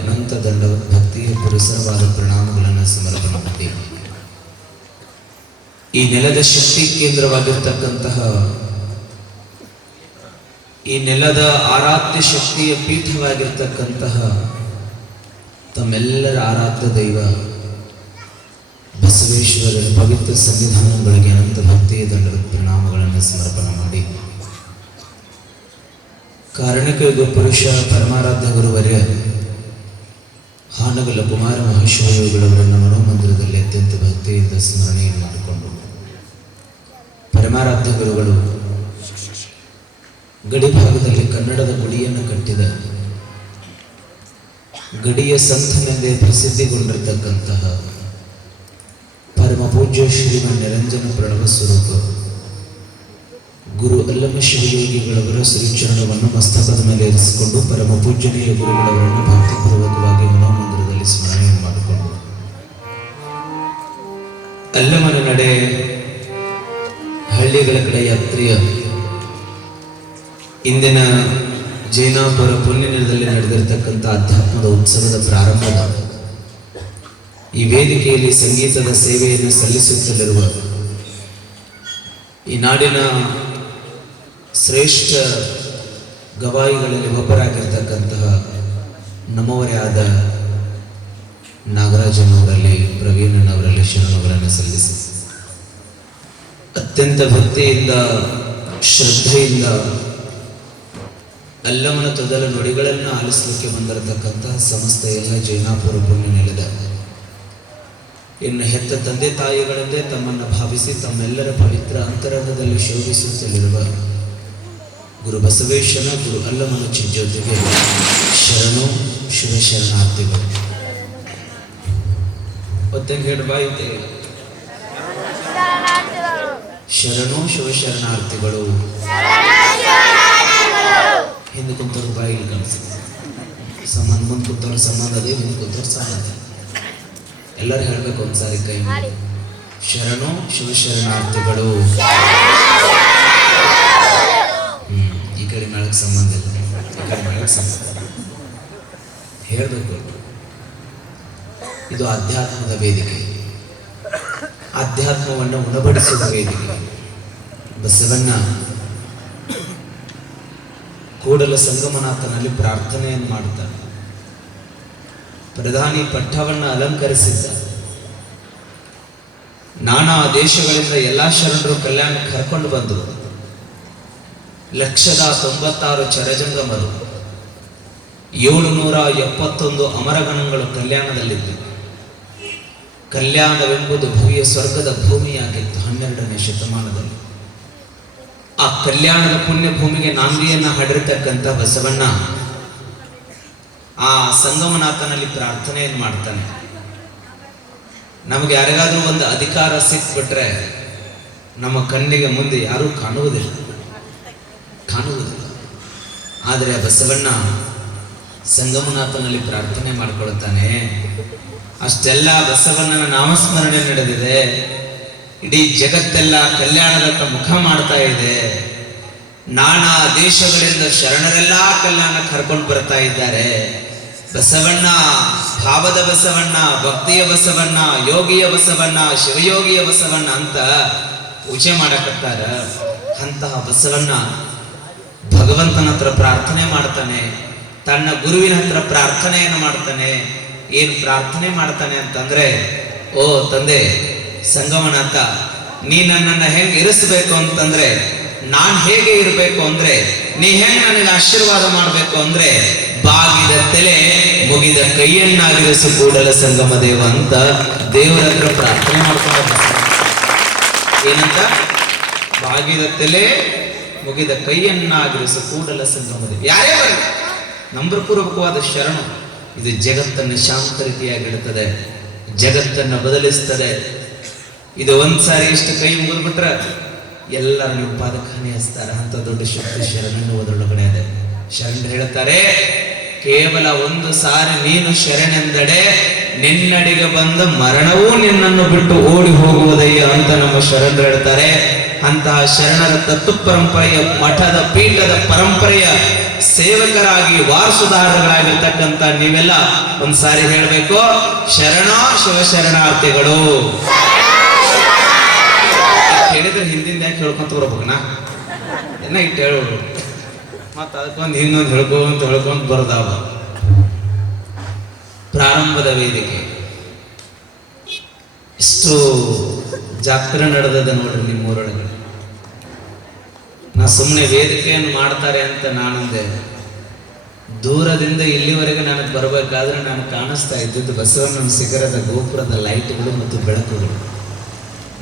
ಅನಂತ ದಂಡ ಭಕ್ತಿಯ ಪುರಸರವಾದ ಪ್ರಣಾಮಗಳನ್ನು ಸಮರ್ಪಣೆ ಮಾಡಿ ಈ ನೆಲದ ಶಕ್ತಿ ಕೇಂದ್ರವಾಗಿರ್ತಕ್ಕಂತಹ ಈ ನೆಲದ ಆರಾಧ್ಯ ಶಕ್ತಿಯ ಪೀಠವಾಗಿರ್ತಕ್ಕಂತಹ ತಮ್ಮೆಲ್ಲರ ಆರಾಧ್ಯ ದೈವ ಬಸವೇಶ್ವರರ ಪವಿತ್ರ ಸನ್ನಿಧಾನಗಳಿಗೆ ಅನಂತ ಭಕ್ತಿಯ ದಂಡದ ಪ್ರಣಾಮಗಳನ್ನು ಸಮರ್ಪಣೆ ಮಾಡಿ ಕಾರಣಕ ಯುಗ ಪುರುಷ ಪರಮಾರಾಧ್ಯ ಗುರುವರ್ಯ ಹಾನಗಲ ಕುಮಾರ ಮಹೇಶ್ವರಗಳವರನ್ನು ಮನೋಮಂದಿರದಲ್ಲಿ ಅತ್ಯಂತ ಭಕ್ತಿಯಿಂದ ಸ್ಮರಣೆಯನ್ನು ಮಾಡಿಕೊಂಡು ಪರಮಾರಾಧ್ಯ ಗುರುಗಳು ಗಡಿಭಾಗದಲ್ಲಿ ಕನ್ನಡದ ಗುಡಿಯನ್ನು ಕಟ್ಟಿದ ಗಡಿಯ ಸಂತನೆಂದೇ ಪ್ರಸಿದ್ಧಿಗೊಂಡಿರತಕ್ಕಂತಹ ಪರಮ ಪೂಜ್ಯ ಶ್ರೀಮನ್ ನಿರಂಜನ ಪ್ರಣವ ಸ್ವರೂಪ ಗುರು ಅಲ್ಲಮ ಶಿವಯೋಗಿಗಳವರ ಶ್ರೀಚರಣವನ್ನು ಮಸ್ತಕದ ಮೇಲೆ ಇರಿಸಿಕೊಂಡು ಪರಮ ಪೂಜ್ಯನೀಯ ಗುರುಗಳವರನ್ನು ಭಕ್ತಿಪೂರ್ವಕವಾಗಿ ಮನೋಮಂದಿರದಲ್ಲಿ ಸ್ಮರಣೆಯನ್ನು ಮಾಡಿಕೊಂಡು ಅಲ್ಲಮನ ನಡೆ ಹಳ್ಳಿಗಳ ಕಡೆ ಯಾತ್ರೆಯ ಇಂದಿನ ಜೈನಾಪುರ ಪುಣ್ಯದಲ್ಲಿ ನಡೆದಿರತಕ್ಕಂಥ ಅಧ್ಯಾತ್ಮದ ಉತ್ಸವದ ಪ್ರಾರಂಭದ ಈ ವೇದಿಕೆಯಲ್ಲಿ ಸಂಗೀತದ ಸೇವೆಯನ್ನು ಸಲ್ಲಿಸುತ್ತಲಿರುವ ಈ ನಾಡಿನ ಶ್ರೇಷ್ಠ ಗವಾಯಿಗಳಲ್ಲಿ ಒಬ್ಬರಾಗಿರ್ತಕ್ಕಂತಹ ನಮ್ಮವರೇ ಆದ ನಾಗರಾಜನವರಲ್ಲಿ ಪ್ರವೀಣನವರಲ್ಲಿ ಶರಣಗಳನ್ನು ಸಲ್ಲಿಸಿ ಅತ್ಯಂತ ಭಕ್ತಿಯಿಂದ ಶ್ರದ್ಧೆಯಿಂದ ಅಲ್ಲಮನ ತೊದಲ ನುಡಿಗಳನ್ನು ಆಲಿಸಲಿಕ್ಕೆ ಬಂದಿರತಕ್ಕಂತಹ ಸಮಸ್ತ ಎಲ್ಲ ಜೈನಾಪುರ ಪುಣ್ಯ ನೆಲದ ಇನ್ನು ಹೆತ್ತ ತಂದೆ ತಾಯಿಗಳಂತೆ ತಮ್ಮನ್ನು ಭಾವಿಸಿ ತಮ್ಮೆಲ್ಲರ ಪವಿತ್ರ ಅಂತರಂಗದಲ್ಲಿ ಶೋಭಿಸುತ್ತಲಿರುವ ಗುರು ಬಸವೇಶ್ವರ ಗುರು ಅಲ್ಲಮನ ಚಿಜ್ಯೋತಿಗೆ ಶರಣು ಶಿವಶರಣಾರ್ಥಿಗಳು ಶರಣು ಶಿವಶರಣಾರ್ಥಿಗಳು ಹಿಂದೆ ಕುಂತವ್ರು ಬಾಯಿಗೆ ಕಾಣಿಸಿ ಸಂಬಂಧ ಮುಂದೆ ಕುಂತವ್ರ ಸಂಬಂಧ ಅದೇ ಹಿಂದೆ ಕುಂತವ್ರ ಸಂಬಂಧ ಎಲ್ಲರೂ ಹೇಳ್ಬೇಕು ಒಂದ್ಸಾರಿ ಕೈ ಶರಣು ಶಿವಶರಣಾರ್ಥಿಗಳು. ಈ ಕಡೆ ಮೇಳಕ್ಕೆ ಸಂಬಂಧ ಇಲ್ಲ, ಈ ಕಡೆ ಮೇಳಕ್ಕೆ ಸಂಬಂಧ ಹೇಳ್ಬೇಕು. ಇದು ಅಧ್ಯಾತ್ಮದ ವೇದಿಕೆ, ಅಧ್ಯಾತ್ಮವನ್ನು ಉಣಬಡಿಸುವ ವೇದಿಕೆ. ಬಸವಣ್ಣ ಕೂಡಲ ಸಂಗಮನಾಥನಲ್ಲಿ ಪ್ರಾರ್ಥನೆಯನ್ನು ಮಾಡುತ್ತಾನೆ. ಪ್ರಧಾನಿ ಪಟ್ಟವನ್ನು ಅಲಂಕರಿಸಿದ್ದ. ನಾನಾ ದೇಶಗಳಿಂದ ಎಲ್ಲಾ ಶರಣರು ಕಲ್ಯಾಣಕ್ಕೆ ಕರ್ಕೊಂಡು ಬಂದರು. 196 ಚರಜಂಗಮರು, 771 ಅಮರಗಣಗಳು ಕಲ್ಯಾಣದಲ್ಲಿದ್ದು. ಕಲ್ಯಾಣವೆಂಬುದು ಭೂಮಿಯ ಸ್ವರ್ಗದ ಭೂಮಿಯಾಗಿತ್ತು 12ನೇ ಶತಮಾನದಲ್ಲಿ. ಆ ಕಲ್ಯಾಣದ ಪುಣ್ಯ ಭೂಮಿಗೆ ನಾಂದಿಯನ್ನ ಹಾಡಿರ್ತಕ್ಕಂಥ ಬಸವಣ್ಣ ಆ ಸಂಗಮನಾಥನಲ್ಲಿ ಪ್ರಾರ್ಥನೆಯನ್ನು ಮಾಡ್ತಾನೆ. ನಮಗೆ ಯಾರಿಗಾದ್ರೂ ಒಂದು ಅಧಿಕಾರ ಸಿಕ್ಬಿಟ್ರೆ ನಮ್ಮ ಕಣ್ಣಿಗೆ ಮುಂದೆ ಯಾರೂ ಕಾಣುವುದಿಲ್ಲ. ಆದರೆ ಬಸವಣ್ಣ ಸಂಗಮನಾಥನಲ್ಲಿ ಪ್ರಾರ್ಥನೆ ಮಾಡಿಕೊಳ್ಳುತ್ತಾನೆ. ಅಷ್ಟೆಲ್ಲ ಬಸವಣ್ಣನ ನಾಮಸ್ಮರಣೆ ನಡೆದಿದೆ. ಇಡೀ ಜಗತ್ತೆಲ್ಲ ಕಲ್ಯಾಣದತ್ತ ಮುಖ ಮಾಡ್ತಾ ಇದೆ. ನಾನಾ ದೇಶಗಳಿಂದ ಶರಣರೆಲ್ಲ ಕಲ್ಯಾಣಕ್ಕೆ ಕರ್ಕೊಂಡು ಬರ್ತಾ ಇದ್ದಾರೆ. ಬಸವಣ್ಣ, ಭಾವದ ಬಸವಣ್ಣ, ಭಕ್ತಿಯ ಬಸವಣ್ಣ, ಯೋಗಿಯ ಬಸವಣ್ಣ, ಶಿವಯೋಗಿಯ ಬಸವಣ್ಣ ಅಂತ ಪೂಜೆ ಮಾಡಕತ್ತಾರ. ಅಂತಹ ಬಸವಣ್ಣ ಭಗವಂತನ ಹತ್ರ ಪ್ರಾರ್ಥನೆ ಮಾಡ್ತಾನೆ. ತನ್ನ ಗುರುವಿನ ಹತ್ರ ಪ್ರಾರ್ಥನೆಯನ್ನು ಮಾಡ್ತಾನೆ. ಏನು ಪ್ರಾರ್ಥನೆ ಮಾಡ್ತಾನೆ ಅಂತಂದ್ರೆ, ಓ ತಂದೆ ಸಂಗಮನಾಥ, ನೀ ನನ್ನನ್ನು ಹೆಂಗೆ ಇರಿಸ್ಬೇಕು ಅಂತಂದ್ರೆ, ನಾನ್ ಹೇಗೆ ಇರಬೇಕು ಅಂದ್ರೆ, ನೀ ಹೆಂಗೆ ನನಗೆ ಆಶೀರ್ವಾದ ಮಾಡಬೇಕು ಅಂದ್ರೆ, ಬಾಗಿದ ತಲೆ ಮುಗಿದ ಕೈಯನ್ನಾಗಿರಿಸು ಕೂಡಲ ಸಂಗಮ ದೇವ ಅಂತ ದೇವರ ಹತ್ರ ಪ್ರಾರ್ಥನೆ ಮಾಡ್ಕೊಂಡ. ಏನಂತ? ಬಾಗಿದ ತಲೆ ಮುಗಿದ ಕೈಯನ್ನಾಗಿರಿಸು ಕೂಡಲ ಸಂಗಮ ದೇವ. ಯಾರೇ ಬರಲಿ ನಂಬರಪೂರ್ವಕವಾದ ಶರಣು. ಇದು ಜಗತ್ತನ್ನು ಶಾಂತ ರೀತಿಯಾಗಿಡುತ್ತದೆ, ಜಗತ್ತನ್ನು ಬದಲಿಸ್ತದೆ. ಇದು ಒಂದ್ಸಾರಿ ಇಷ್ಟು ಕೈ ಮುಗಿದ್ಬಿಟ್ರೆ ಎಲ್ಲರೂ ನೀವು ಪಾದಖಾನೆ ಹಚ್ತಾರ. ಅಂತ ದೊಡ್ಡ ಶಕ್ತಿ ಶರಣೆನ್ನುವುದರೊಳಗಡೆ ಇದೆ. ಶರಣರು ಹೇಳ್ತಾರೆ, ಕೇವಲ ಒಂದು ಸಾರಿ ನೀನು ಶರಣೆಂದಡೆ ನಿನ್ನಡಿಗೆ ಬಂದ ಮರಣವೂ ನಿನ್ನನ್ನು ಬಿಟ್ಟು ಓಡಿ ಹೋಗುವುದಯ್ಯ ಅಂತ ನಮ್ಮ ಶರಣರು ಹೇಳ್ತಾರೆ. ಅಂತಹ ಶರಣರ ತತ್ವ ಪರಂಪರೆಯ, ಮಠದ ಪೀಠದ ಪರಂಪರೆಯ ಸೇವಕರಾಗಿ ವಾರಸುದಾರರಾಗಿರ್ತಕ್ಕಂಥ ನೀವೆಲ್ಲ ಒಂದ್ಸಾರಿ ಹೇಳ್ಬೇಕು, ಶರಣ ಶಿವಶರಣಾರ್ಥಿಗಳು. ಹೇಳಿದ್ರೆ ಹಿಂದಿಂದ ಯಾಕೆ ಹೇಳ್ಕೊಂತ ಬರ್ಬೇಕನಾ ಏನ ಇಟ್ಟು ಹೇಳೋರು, ಮತ್ತ ಅದಕ್ಕೊಂದು ಇನ್ನೊಂದು ಹೇಳ್ಕೊಂತ ಬರ್ದಾವ. ಪ್ರಾರಂಭದ ವೇದಿಕೆ ಇಷ್ಟು ಜಾತ್ರೆ ನಡೆದದ ನೋಡ್ರಿ ನಿಮ್ಮೂರೊಳಗಡೆ. ನಾ ಸುಮ್ಮನೆ ವೇದಿಕೆಯನ್ನು ಮಾಡ್ತಾರೆ ಅಂತ ನಾನಂದೆ, ದೂರದಿಂದ ಇಲ್ಲಿವರೆಗೆ ನನಗೆ ಬರಬೇಕಾದ್ರೆ ನಾನು ಕಾಣಿಸ್ತಾ ಇದ್ದಿದ್ದು ಬಸವಣ್ಣನ ಶಿಖರದ ಗೋಪುರದ ಲೈಟ್ಗಳು ಮತ್ತು ಬೆಳಕುಗಳು.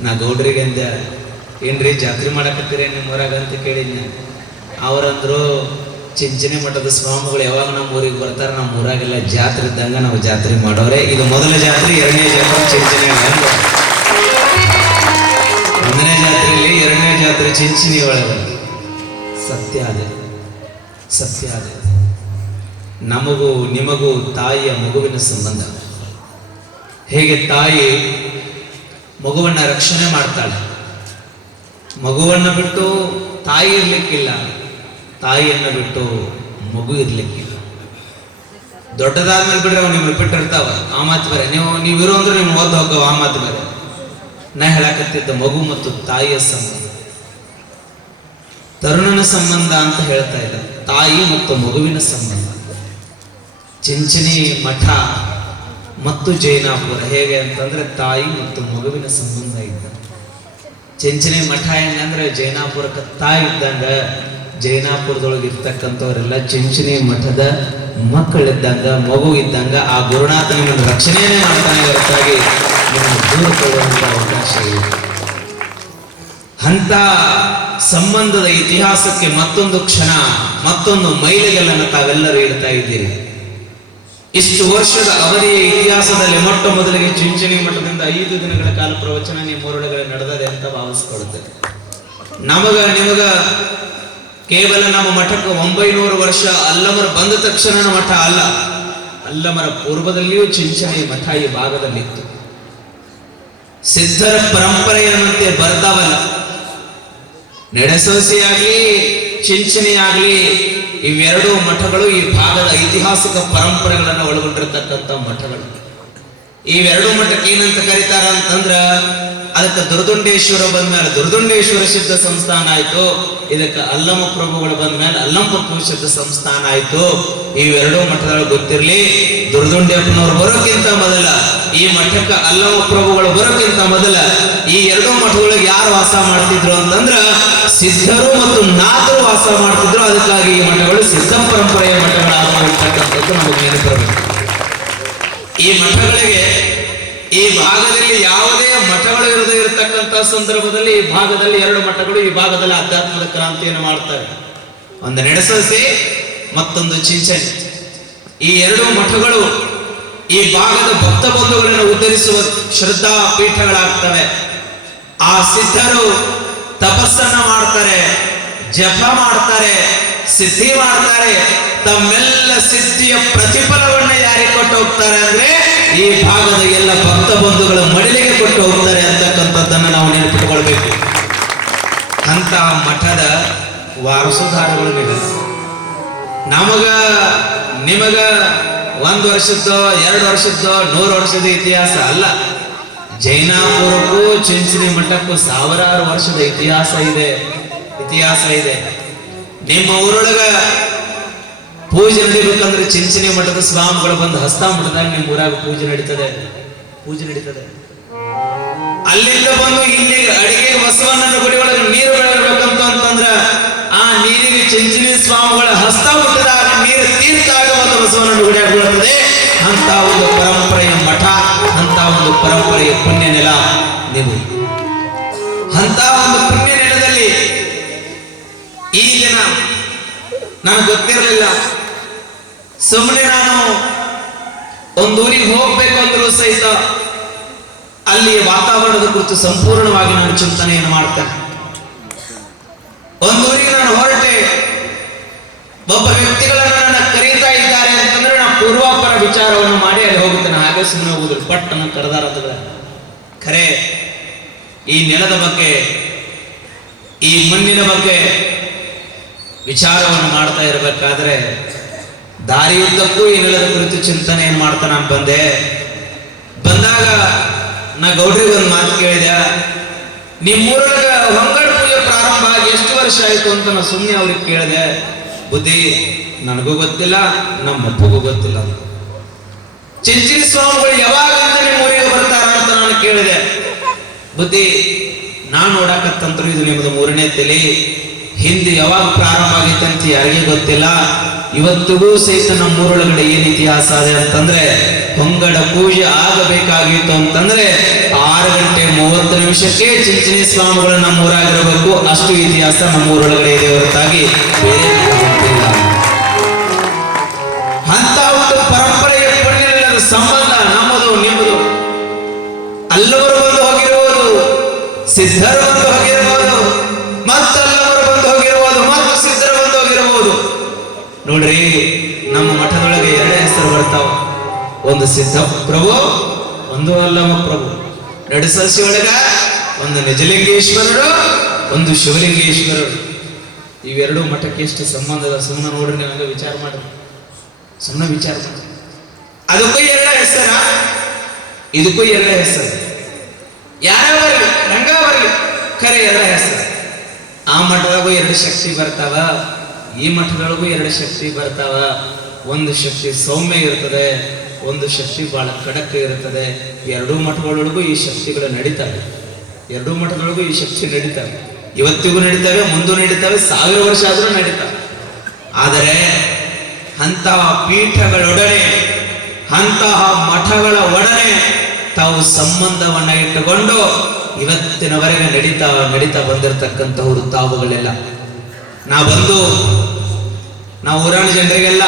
ನಾ ಗೌಡ್ರಿಗೆ ಅಂದೆ, ಏನ್ರಿ ಜಾತ್ರೆ ಮಾಡಕತ್ತೀರಿ ನಿಮ್ಮೂರಾಗ ಅಂತ ಕೇಳಿದ್ನ. ಅವರಂದ್ರು, ಚಿಂಚನೆ ಮಠದ ಸ್ವಾಮಿಗಳು ಯಾವಾಗ ನಮ್ಮ ಊರಿಗೆ ಬರ್ತಾರೆ, ನಮ್ಮ ಊರಾಗೆಲ್ಲ ಜಾತ್ರೆ ಇದ್ದಂಗ ನಾವು ಜಾತ್ರೆ ಮಾಡೋರೆ. ಇದು ಮೊದಲ ಜಾತ್ರೆ, ಎರಡನೇ ಜಾತ್ರೆ ಚಿಂಚನೆ, ಒಂದನೇ ಜಾತ್ರೆಯಲ್ಲಿ ಎರಡನೇ ಜಾತ್ರೆ ಚಿಂಚನಿ ಒಳಗೆ. ಸತ್ಯ ಅದೇ, ಸತ್ಯ ಅದೇ. ನಮಗೂ ನಿಮಗೂ ತಾಯಿಯ ಮಗುವಿನ ಸಂಬಂಧ. ಹೇಗೆ ತಾಯಿ ಮಗುವನ್ನ ರಕ್ಷಣೆ ಮಾಡ್ತಾಳೆ, ಮಗುವನ್ನ ಬಿಟ್ಟು ತಾಯಿ ಇರ್ಲಿಕ್ಕಿಲ್ಲ, ತಾಯಿಯನ್ನ ಬಿಟ್ಟು ಮಗು ಇರ್ಲಿಕ್ಕಿಲ್ಲ. ದೊಡ್ಡದಾದ್ಮೇಲೆ ಬಿಡ್ರೆ ಅವ್ ನಿಮ್ಗೆ ಬಿಟ್ಟಿರ್ತಾವ, ಆ ಮಾತು ಬೇರೆ. ನೀವಿರೋ ಅಂದ್ರೆ ನಿಮ್ಗೆ ಓದ್ ಹೋಗವ, ಆ ಮಾತು ಬೇರೆ. ನಾ ಹೇಳಕತ್ತಿದ್ದ ಮಗು ಮತ್ತು ತಾಯಿಯ ಸಂಬಂಧ, ತರುಣನ ಸಂಬಂಧ ಅಂತ ಹೇಳ್ತಾ ಇಲ್ಲ, ತಾಯಿ ಮತ್ತು ಮಗುವಿನ ಸಂಬಂಧ. ಚಿಂಚನಿ ಮಠ ಮತ್ತು ಜೈನಾಪುರ ಹೇಗೆ ಅಂತಂದ್ರೆ ತಾಯಿ ಮತ್ತು ಮಗುವಿನ ಸಂಬಂಧ ಇದ್ದ. ಚಿಂಚನಿ ಮಠ ಹೆಂಗಂದ್ರೆ ಜೈನಾಪುರಕ್ಕೆ ತಾಯಿ ಇದ್ದಂಗ, ಜೈನಾಪುರದೊಳಗೆ ಇರ್ತಕ್ಕಂಥವರೆಲ್ಲ ಚಿಂಚನಿ ಮಠದ ಮಕ್ಕಳಿದ್ದಂಗ, ಮಗು ಇದ್ದಂಗ. ಆ ಗುರುನಾಥ ನಿಮ್ಮನ್ನು ರಕ್ಷಣೆಯೇ ಮಾಡ್ತಾನೆ ಹೊರತಾಗಿ ನಿಮ್ಮನ್ನು ದೂರ ಕೊಡುವಂತ ಅವಕಾಶ ಇದೆ. ಅಂತ ಸಂಬಂಧದ ಇತಿಹಾಸಕ್ಕೆ ಮತ್ತೊಂದು ಕ್ಷಣ, ಮತ್ತೊಂದು ಮೈಲಿಗಲ್ಲನ್ನು ತಾವೆಲ್ಲರೂ ಇಡ್ತಾ ಇದ್ದೀರಿ. ಇಷ್ಟು ವರ್ಷದ ಅವಧಿಯ ಇತಿಹಾಸದಲ್ಲಿ ಮೊಟ್ಟ ಮೊದಲಿಗೆ ಚಿಂಚನಿ ಮಠದಿಂದ 5 ದಿನಗಳ ಕಾಲ ಪ್ರವಚನ ನಿಮ್ಮೂರೊಳಗಡೆ ನಡೆದದೆ ಅಂತ ಭಾವಿಸ್ಕೊಳ್ತೇವೆ. ನಮಗ ನಿಮಗ ಕೇವಲ ನಮ್ಮ ಮಠಕ್ಕೆ 900 ವರ್ಷ ಅಲ್ಲಮರ ಬಂದ ತಕ್ಷಣ ಮಠ ಅಲ್ಲ, ಅಲ್ಲಮರ ಪೂರ್ವದಲ್ಲಿಯೂ ಚಿಂಚನಿ ಮಠ ಈ ಭಾಗದಲ್ಲಿತ್ತು. ಸಿದ್ಧರ ಪರಂಪರೆಯಂತೆ ಬರ್ತಾವಲ್ಲ, ನೆಡಸೋಸಿಯಾಗ್ಲಿ ಚಿಂಚನಿ ಆಗ್ಲಿ, ಇವೆರಡೂ ಮಠಗಳು ಈ ಭಾಗದ ಐತಿಹಾಸಿಕ ಪರಂಪರೆಗಳನ್ನು ಒಳಗೊಂಡಿರ್ತಕ್ಕಂಥ ಮಠಗಳು. ಇವೆರಡು ಮಠಕ್ಕೆ ಏನಂತ ಕರೀತಾರ ಅಂತಂದ್ರ, ಅದಕ್ಕೆ ದುರ್ದುಂಡೇಶ್ವರ ಬಂದ್ಮೇಲೆ ದುರ್ದುಂಡೇಶ್ವರ ಸಿದ್ಧ ಸಂಸ್ಥಾನ ಆಯ್ತು, ಇದಕ್ಕೆ ಅಲ್ಲಮ ಪ್ರಭುಗಳು ಬಂದ್ಮೇಲೆ ಅಲ್ಲಂಪ್ರಭು ಸಿದ್ಧ ಸಂಸ್ಥಾನ ಆಯ್ತು. ಇವೆರಡೂ ಮಠಗಳು ಗೊತ್ತಿರ್ಲಿ, ದುರ್ದುಂಡಪ್ಪನವ್ರು ಬರೋಕ್ಕಿಂತ ಮೊದಲ, ಈ ಮಠಕ್ಕೆ ಅಲ್ಲಮ ಪ್ರಭುಗಳು ಬರೋಕ್ಕಿಂತ ಮೊದಲ ಈ ಎರಡೂ ಮಠಗಳಿಗೆ ಯಾರು ವಾಸ ಮಾಡ್ತಿದ್ರು ಅಂತಂದ್ರ ಸಿದ್ಧರು ಮತ್ತು ನಾಥರು ವಾಸ ಮಾಡ್ತಿದ್ರು. ಅದಕ್ಕಾಗಿ ಈ ಮಠಗಳು ಸಿದ್ಧ ಪರಂಪರೆಯ ಮಠಗಳಾಗಿರ್ತಕ್ಕಂಥದ್ದು ನಮಗೆ ನೆನಪಿರಬೇಕು. ಈ ಮಠಗಳಿಗೆ ಈ ಭಾಗದಲ್ಲಿ ಯಾವುದೇ ಮಠಗಳು ಇರದೇ ಇರತಕ್ಕಂಥ ಸಂದರ್ಭದಲ್ಲಿ ಈ ಭಾಗದಲ್ಲಿ 2 ಮಠಗಳು ಈ ಭಾಗದಲ್ಲಿ ಆಧ್ಯಾತ್ಮದ ಕ್ರಾಂತಿಯನ್ನು ಮಾಡ್ತಾರೆ. ಒಂದು ನೆಡಸೋಸಿ, ಮತ್ತೊಂದು ಚಿಂಚನಿ. ಈ 2 ಮಠಗಳು ಈ ಭಾಗದ ಭಕ್ತ ಬಂಧುಗಳನ್ನು ಉದ್ಧರಿಸುವ ಶ್ರದ್ಧಾ ಪೀಠಗಳಾಗ್ತವೆ. ಆ ಸಿದ್ಧರು ತಪಸ್ಸನ್ನ ಮಾಡ್ತಾರೆ, ಜಪ ಮಾಡ್ತಾರೆ, ಸಿದ್ಧಿ ಮಾಡ್ತಾರೆ. ತಮ್ಮೆಲ್ಲ ಸಿದ್ಧಿಯ ಪ್ರತಿಫಲವನ್ನ ಯಾರಿಗೆ ಕೊಟ್ಟು ಹೋಗ್ತಾರೆ ಅಂದ್ರೆ ಈ ಭಾಗದ ಎಲ್ಲ ಭಕ್ತ ಬಂಧುಗಳ ಮಡಿಲಿಗೆ ಕೊಟ್ಟು ಹೋಗ್ತಾರೆ ಅಂತಕ್ಕಂಥದ್ದನ್ನ ನಾವು ನೆನಪಿಟ್ಟುಕೊಳ್ಬೇಕು. ಅಂತ ಮಠದ ವಾರಸುದಾರಗಳು ನೀವು. ನಮಗ ನಿಮಗ 1 ವರ್ಷದ್ದೋ 2 ವರ್ಷದ್ದೋ 100 ವರ್ಷದ ಇತಿಹಾಸ ಅಲ್ಲ. ಜೈನಾಪುರಕ್ಕೂ ಚಿಂಚನಿ ಮಠಕ್ಕೂ 1000 ವರ್ಷದ ಇತಿಹಾಸ ಇದೆ. ನಿಮ್ಮ ಊರೊಳಗ ಪೂಜೆ ನಡೀಬೇಕಂದ್ರೆ ಚಿಂಚನಿ ಮಠದ ಸ್ವಾಮಿಗಳು ಬಂದು ಹಸ್ತ ಮಠದಾಗ ನಿಮ್ಮ ಊರಾಗ ಪೂಜೆ ನಡೀತದೆ. ಅಲ್ಲಿಂದ ಬಂದು ಇಲ್ಲಿ ಅಡಿಗೆ ಬಸವಣ್ಣನ ಗುಡಿ ಒಳಗೆ ನೀರು ಬೆಳಗಬೇಕಂತ ಅಂತಂದ್ರ ಆ ನೀರಿಗೆ ಚಿಂಚನಿ ಸ್ವಾಮಿಗಳ ಹಸ್ತ ಮಠದಾಗ ನೀರು ತೀರ್ಥ ಆಗುವಂತ ಬಸವಣ್ಣನ ಗುಡಿಯಾಗ ಬೀಳುತ್ತದೆ. ಅಂತ ಒಂದು ಪರಂಪರೆಯ ಮಠ, ಅಂತ ಒಂದು ಪರಂಪರೆಯ ಪುಣ್ಯ ನೆಲ ನೀವು. ಅಂತ ಒಂದು ಪುಣ್ಯ ನೆಲದಲ್ಲಿ ಈ ದಿನ ನನಗೆ ಗೊತ್ತಿರಲಿಲ್ಲ. ಸುಮ್ಮನೆ ನಾನು ಒಂದೂರಿಗೆ ಹೋಗ್ಬೇಕು ಅಂದ್ರೂ ಸಹಿತ ಅಲ್ಲಿಯ ವಾತಾವರಣದ ಕುರಿತು ಸಂಪೂರ್ಣವಾಗಿ ನಾನು ಚಿಂತನೆಯನ್ನು ಮಾಡ್ತೇನೆ. ಒಂದೂರಿಗೆ ನಾನು ಹೊರಟೆ, ಒಬ್ಬ ವ್ಯಕ್ತಿಗಳನ್ನ ನನ್ನ ಕರೀತಾ ಇದ್ದಾರೆ ಅಂತಂದ್ರೆ ನಾನು ಪೂರ್ವಾಪರ ವಿಚಾರವನ್ನು ಮಾಡಿ ಅಲ್ಲಿ ಹೋಗುತ್ತೇನೆ. ಹಾಗೆ ಸುಮ್ಮನೆ ಹೋಗುದ್ರು, ಪಟ್ಟಣ ಕರೆದಾರ ಅಂತ. ಖರೆ ಈ ನೆಲದ ಬಗ್ಗೆ, ಈ ಮಣ್ಣಿನ ಬಗ್ಗೆ ವಿಚಾರವನ್ನು ಮಾಡ್ತಾ ಇರಬೇಕಾದ್ರೆ ದಾರಿಯುದ್ದಕ್ಕೂ ಈ ನೆಲದ ಕುರಿತು ಚಿಂತನೆಯನ್ನು ಮಾಡ್ತಾ ನಾನು ಬಂದಾಗ ನಾ ಗೌಡ್ರಿಗೆ ಒಂದು ಮಾತು ಕೇಳಿದೆ. ನಿಮ್ಮೂರೊಳಗ ಹೊಂಗಡ ಪೂಜೆ ಪ್ರಾರಂಭ ಆಗಿ ಎಷ್ಟು ವರ್ಷ ಆಯ್ತು ಅಂತ ನಾನು ಸುಮ್ಮನೆ ಅವ್ರಿಗೆ ಕೇಳಿದೆ. ಬುದ್ಧಿ ನನಗೂ ಗೊತ್ತಿಲ್ಲ, ನಮ್ಮ ಅಪ್ಪಗೂ ಗೊತ್ತಿಲ್ಲ. ಚಿಂಚಿನ ಸ್ವಾಮಿಗಳು ಯಾವಾಗಂತ ನಿಮ್ಮ ಊರಿಗೆ ಬರ್ತಾರ ಅಂತ ನಾನು ಕೇಳಿದೆ. ಬುದ್ಧಿ ನಾನು ನೋಡಕತ್ತಂತ್ರು ಇದು ನಿಮ್ಮದು 3ನೇ ತಲೆ, ಹಿಂದೆ ಯಾವಾಗ ಪ್ರಾರಂಭ ಆಗಿತ್ತು ಅಂತ ಯಾರಿಗೂ ಗೊತ್ತಿಲ್ಲ. ಇವತ್ತಿಗೂ ಸಹಿತ ನಮ್ಮೂರೊಳಗಡೆ ಏನ್ ಇತಿಹಾಸ ಇದೆ ಅಂತಂದ್ರೆ, ಹೊಂಗಡ ಪೂಜೆ ಆಗಬೇಕಾಗಿತ್ತು ಅಂತಂದ್ರೆ 6:30 ಚಿಂಚಣಿ ಸ್ವಾಮಿಗಳು ನಮ್ಮೂರಾಗಿರಬೇಕು. ಅಷ್ಟು ಇತಿಹಾಸ ನಮ್ಮೂರೊಳಗಡೆ ಇದೆ ಹೊರತಾಗಿ ಬೇರೆ ಗೊತ್ತಿಲ್ಲ. ಅಂತ ಒಂದು ಪರಂಪರೆಯ ಪುಣ್ಯದ ಸಂಬಂಧ ನಮ್ಮದು ನಿಮ್ಮದು. ಅಲ್ಲವರು ಬಂದು ಹೋಗಿರುವುದು, ಸಿದ್ಧರು ಬಂದು ಹೋಗಿರಬಹುದು, ಮತ್ತಲ್ಲವರು ಬಂದು ಹೋಗಿರಬಹುದು, ಮತ್ತು ಸಿದ್ಧರು ಬಂದು ಹೋಗಿರಬಹುದು. ನೋಡ್ರಿ, ನಮ್ಮ ಮಠದೊಳಗೆ 2 ಹೆಸರು ಬರ್ತಾವ. ಒಂದು ಸಿದ್ಧ ಪ್ರಭು, ಒಂದು ಅಲ್ಲಮ ಪ್ರಭು. ನಡುಸಸಿ ಒಳಗ ಒಂದು ನಿಜಲಿಂಗೇಶ್ವರರು, ಒಂದು ಶಿವಲಿಂಗೇಶ್ವರರು. ಇವೆರಡು ಮಠಕ್ಕೆ ಎಷ್ಟು ಸಂಬಂಧದ ಸುಮ್ಮನೆ ನೋಡ್ರಿ, ನೀವು ವಿಚಾರ ಮಾಡ್ರಿ, ಸುಮ್ಮನೆ ವಿಚಾರ ಮಾಡಿ. ಅದಕ್ಕೂ 2 ಹೆಸರ, ಇದಕ್ಕೂ 2 ಹೆಸರು. ಯಾರೇ ಬರಲಿ, ರಂಗ ಬರಲಿ, ಖರೆ 2 ಹೆಸರು. ಆ ಮಠದಾಗೂ 2 ಶಕ್ತಿ ಬರ್ತಾವ, ಈ ಮಠದೊಳಗೂ 2 ಶಕ್ತಿ ಬರ್ತಾವ. ಒಂದು ಶಕ್ತಿ ಸೌಮ್ಯ ಇರ್ತದೆ, ಒಂದು ಶಕ್ತಿ ಬಹಳ ಖಡಕ್ ಇರುತ್ತದೆ. 2 ಮಠಗಳೊಳಗೂ ಈ ಶಕ್ತಿಗಳು ನಡೀತವೆ. 2 ಮಠದೊಳಗೂ ಈ ಶಕ್ತಿ ನಡೀತವೆ. ಇವತ್ತಿಗೂ ನಡೀತವೆ, ಮುಂದೂ ನಡೀತವೆ, 1000 ವರ್ಷ ಆದ್ರೂ ನಡೀತವೆ. ಆದರೆ ಅಂತಹ ಪೀಠಗಳೊಡನೆ, ಅಂತಹ ಮಠಗಳ ಒಡನೆ ತಾವು ಸಂಬಂಧವನ್ನ ಇಟ್ಟುಕೊಂಡು ಇವತ್ತಿನವರೆಗೆ ನಡೀತಾ ಬಂದಿರತಕ್ಕಂಥವ್ರು ತಾವುಗಳೆಲ್ಲ. ನಾವು ಊರಾಣ ಜನರಿಗೆಲ್ಲ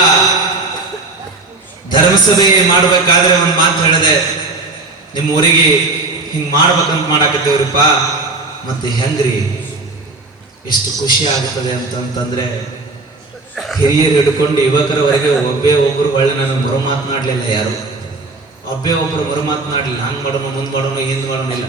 ಧರ್ಮಸಭೆ ಮಾಡ್ಬೇಕಾದ್ರೆ ಒಂದು ಮಾತು ಹೇಳಿದೆ. ನಿಮ್ಮ ಊರಿಗೆ ಹಿಂಗ್ ಮಾಡ್ಬೇಕಂತ ಮಾಡಾಕತ್ತೇವ್ರಿಪ್ಪ, ಮತ್ತೆ ಹೆಂಗ್ರಿ, ಎಷ್ಟು ಖುಷಿ ಆಗುತ್ತದೆ ಅಂತಂದ್ರೆ, ಹಿರಿಯರು ಹಿಡ್ಕೊಂಡು ಯುವಕರವರೆಗೆ ಒಬ್ಬರು ಒಳ್ಳೆ ನಾನು ಮರು ಮಾತನಾಡ್ಲಿಲ್ಲ. ಯಾರು ಒಬ್ಬರು ಮರು ಮಾತನಾಡ್ಲಿಲ್ಲ. ಹಂಗ್ ಮಾಡೋಣ, ಮುಂದ್ ಮಾಡೋಣ, ಹಿಂದ್ ಮಾಡೋಣ ಇಲ್ಲ.